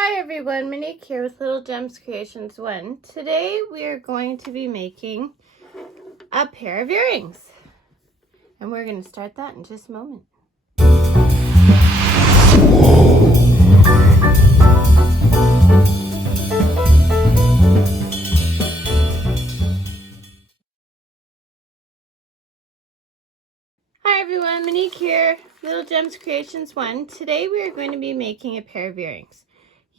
Hi everyone, Monique here with Little Gems Creations 1. Today we are going to be making a pair of earrings. And we're going to start that in just a moment. Hi everyone, Monique here, Little Gems Creations 1. Today we are going to be making a pair of earrings.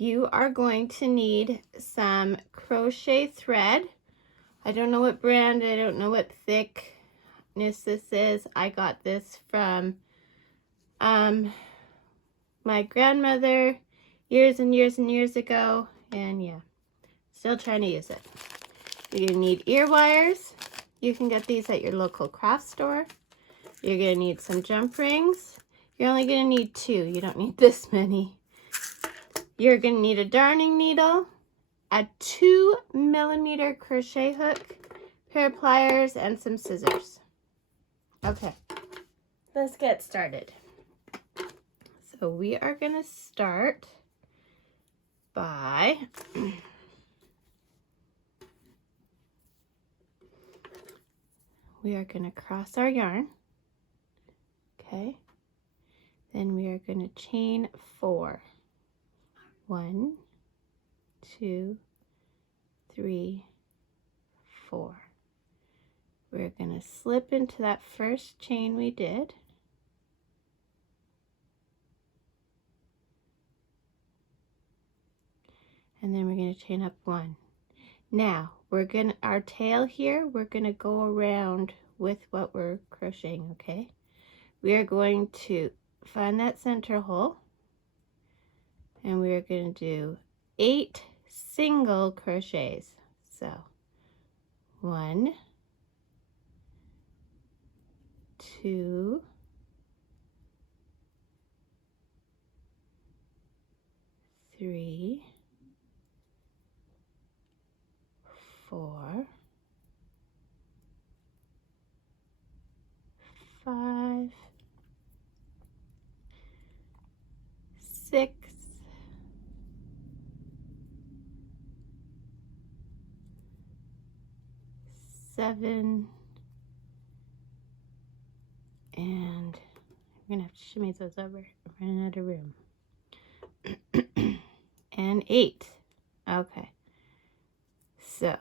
You are going to need some crochet thread. I don't know what brand, I don't know what thickness this is. I got this from my grandmother years and years and years ago, and yeah, still trying to use it. You're gonna need ear wires. You can get these at your local craft store. You're gonna need some jump rings. You're only gonna need 2, you don't need this many. You're gonna need a darning needle, a 2mm crochet hook, pair of pliers, and some scissors. Okay, let's get started. So we are gonna start by we are going to cross our yarn. Okay, then we are going to chain 4. 1, 2, 3, 4. We're going to slip into that first chain we did. And then we're going to chain up 1. Now, our tail here, we're going to go around with what we're crocheting, okay? We are going to find that center hole, and we are going to do 8 single crochets. So 1, 2, 3, 4, 5, 6, 7, and I'm gonna have to shimmy those over. I'm running out of room. And 8. Okay. So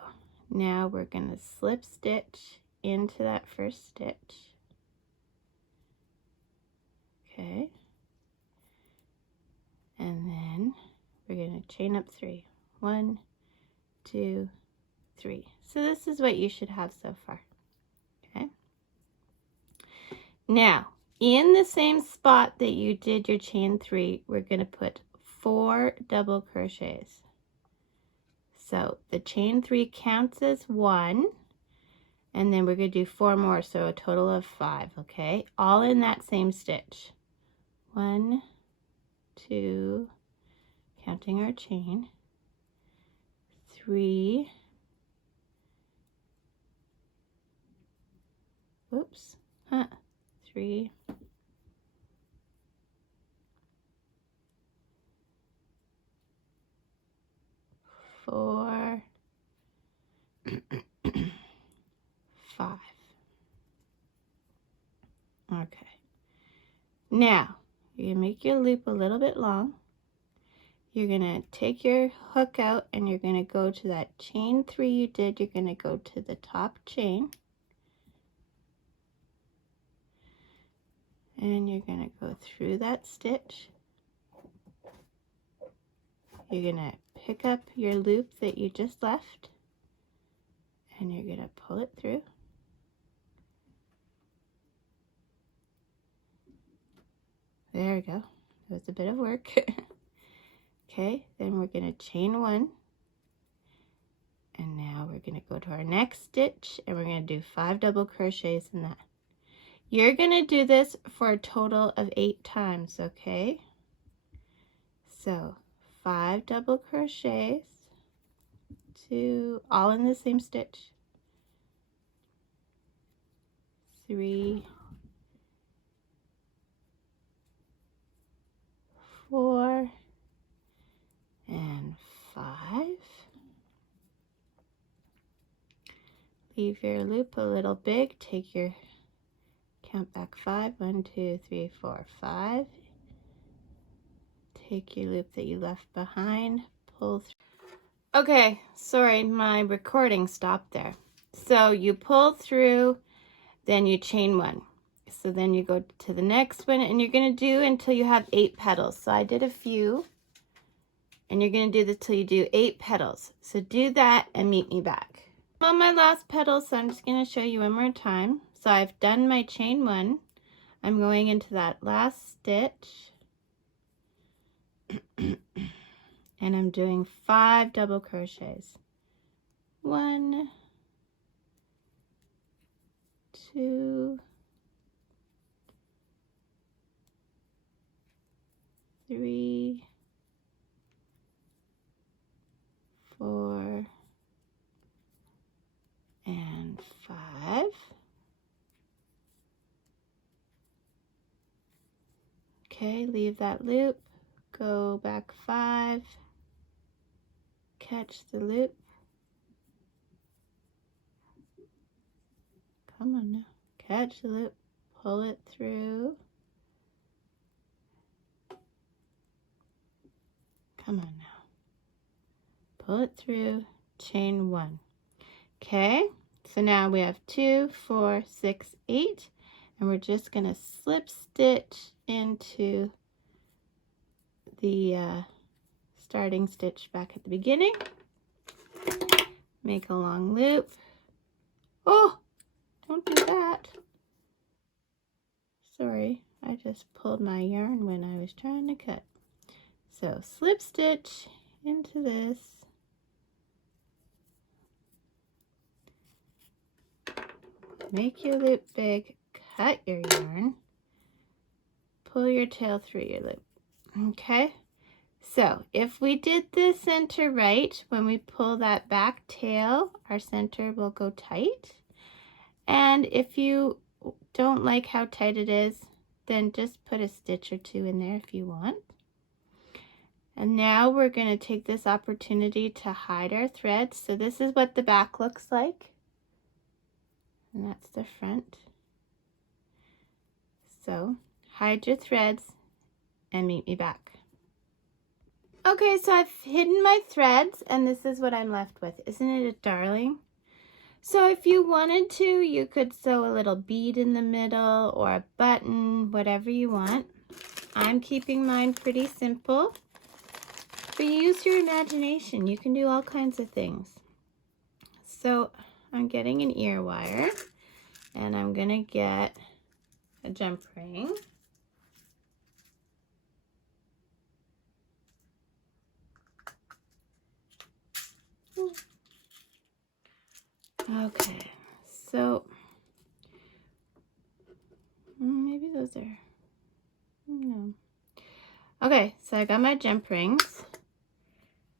now we're gonna slip stitch into that first stitch. Okay. And then we're gonna chain up 3. 1, 2, 3. So this is what you should have so far. Okay. Now, in the same spot that you did your chain 3, we're going to put 4 double crochets. So the chain 3 counts as 1, and then we're going to do 4 more, so a total of 5, okay? All in that same stitch. 1, 2, counting our chain, 3, whoops, 3, 4, 5. Okay. Now, you're gonna make your loop a little bit long. You're gonna take your hook out and you're gonna go to that chain 3 you did. You're gonna go to the top chain. And you're gonna go through that stitch. You're gonna pick up your loop that you just left. And you're gonna pull it through. There we go. It was a bit of work. Okay, then we're going to chain 1. And now we're going to go to our next stitch and we're going to do 5 double crochets in that. You're going to do this for a total of 8 times, okay? So 5 double crochets, 2, all in the same stitch, 3, 4, leave your loop a little big. Take your count back 5. 1, 2, 3, 4, 5. Take your loop that you left behind, pull through. Okay, sorry, my recording stopped there. So you pull through, then you chain 1. So then you go to the next one, and you're going to do until you have 8 petals. So I did a few, and you're going to do this till you do 8 petals. So do that and meet me back. I'm on my last petal, so I'm just going to show you one more time. So I've done my chain 1. I'm going into that last stitch, and I'm doing 5 double crochets. 1, 2, 3, 4, and 5. Okay, leave that loop, go back 5, catch the loop. Come on now, catch the loop, pull it through. Come on now, pull it through, chain 1. Okay, so now we have 2, 4, 6, 8, and we're just going to slip stitch into the starting stitch back at the beginning. Make a long loop. Oh, don't do that. Sorry, I just pulled my yarn when I was trying to cut. So slip stitch into this. Make your loop big, cut your yarn, pull your tail through your loop. Okay, so if we did the center right, when we pull that back tail, our center will go tight. And if you don't like how tight it is, then just put a stitch or 2 in there if you want. And now we're going to take this opportunity to hide our threads. So this is what the back looks like. And that's the front. So hide your threads and meet me back. Okay, so I've hidden my threads, and this is what I'm left with. Isn't it a darling? So if you wanted to, you could sew a little bead in the middle or a button, whatever you want. I'm keeping mine pretty simple, but use your imagination. You can do all kinds of things. So I'm getting an ear wire, and I'm going to get a jump ring. Okay, so maybe those are, no. Okay, so I got my jump rings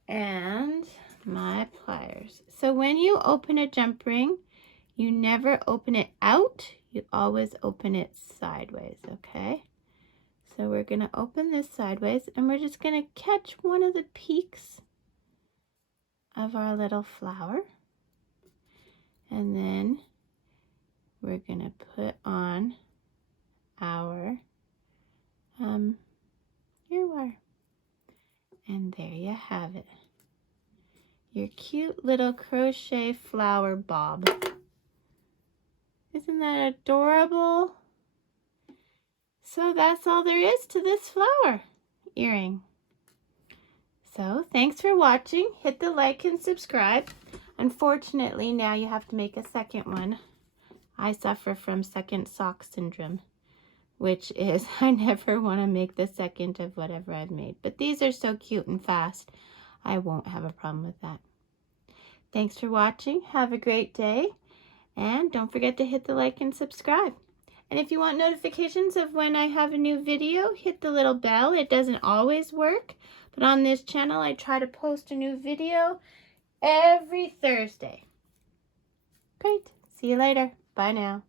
and my pliers. So when you open a jump ring, you never open it out, you always open it sideways, okay? So we're gonna open this sideways, and we're just gonna catch one of the peaks of our little flower. And then we're going to put on our ear wire. And there you have it. Your cute little crochet flower bob. Isn't that adorable? So that's all there is to this flower earring. So thanks for watching. Hit the like and subscribe. Unfortunately, now you have to make a second one. I suffer from second sock syndrome, which is I never want to make the second of whatever I've made. But these are so cute and fast, I won't have a problem with that. Thanks for watching. Have a great day. And don't forget to hit the like and subscribe. And if you want notifications of when I have a new video, hit the little bell. It doesn't always work, but on this channel, I try to post a new video every Thursday. Great. See you later. Bye now.